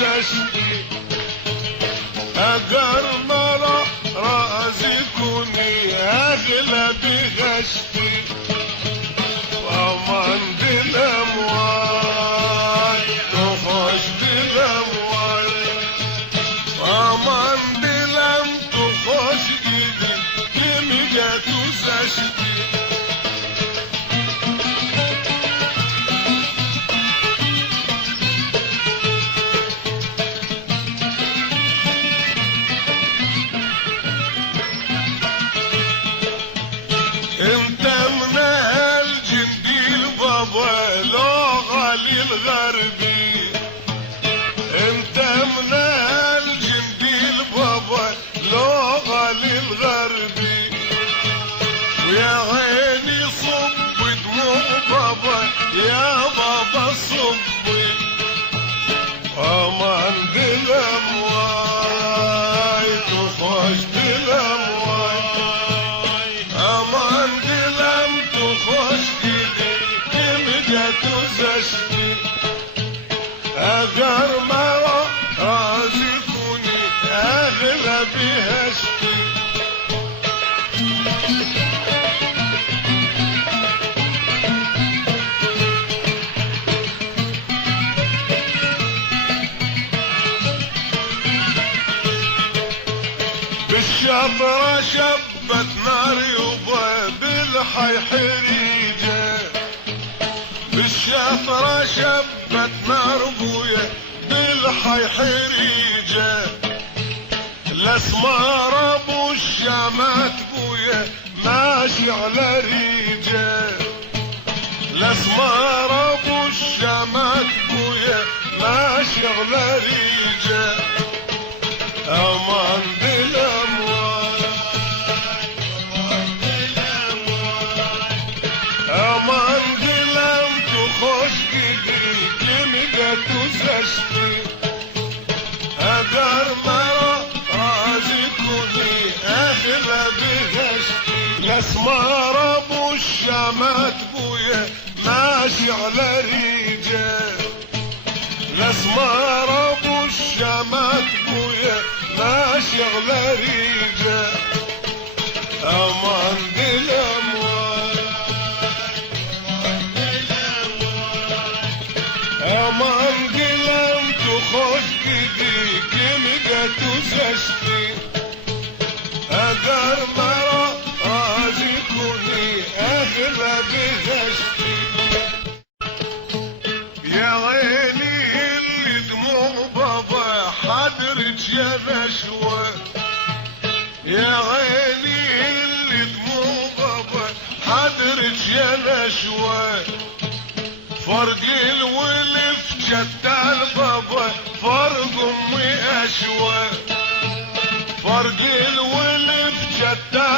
تزشتي اقر مرة رازقني اغلى بغشتي وامان بالاموال تخش بالاموال وامان بلم تخش ايدي كمية تزشتي انت من الجنديل بابا لغة للغربي انت من الجنديل بابا لغة للغربي ويا عيني صب دموع بابا يا بابا صبي امان بالاموال تخش بالاموال امان دلم تخش ايدي كمية تزشتي اقر مرة رازقني اغلى بهشتي بالشطرة شبت نار يوبا بالحي حريجة بالشطرة شبت نار بويا بالحي حريجة الاسمار ابو الشامات بويا ماشي على ريجة الاسمار ابو الشامات بويا ماشي على ريجة امان بالاموال امان دلم تخش ايدي كمية تزشتي اقر مرة رازقني اغلى بغشتي الاسمار ابو الشامات بويا ماشي على ريجة الاسمار ابو الشامات بويا ماشي على ريجة امان بالاموال امان دلم تخش ايدي كمية تزشتي اقر مرة رازقني اغلى بغشتي يا عيني اللي دموع بابا حضرت يا نشوة يا عيني اللي دموع بابا حضرت يا نشوة فرق الولف جدال بابا فرق امي اشوى فرق الولف جدال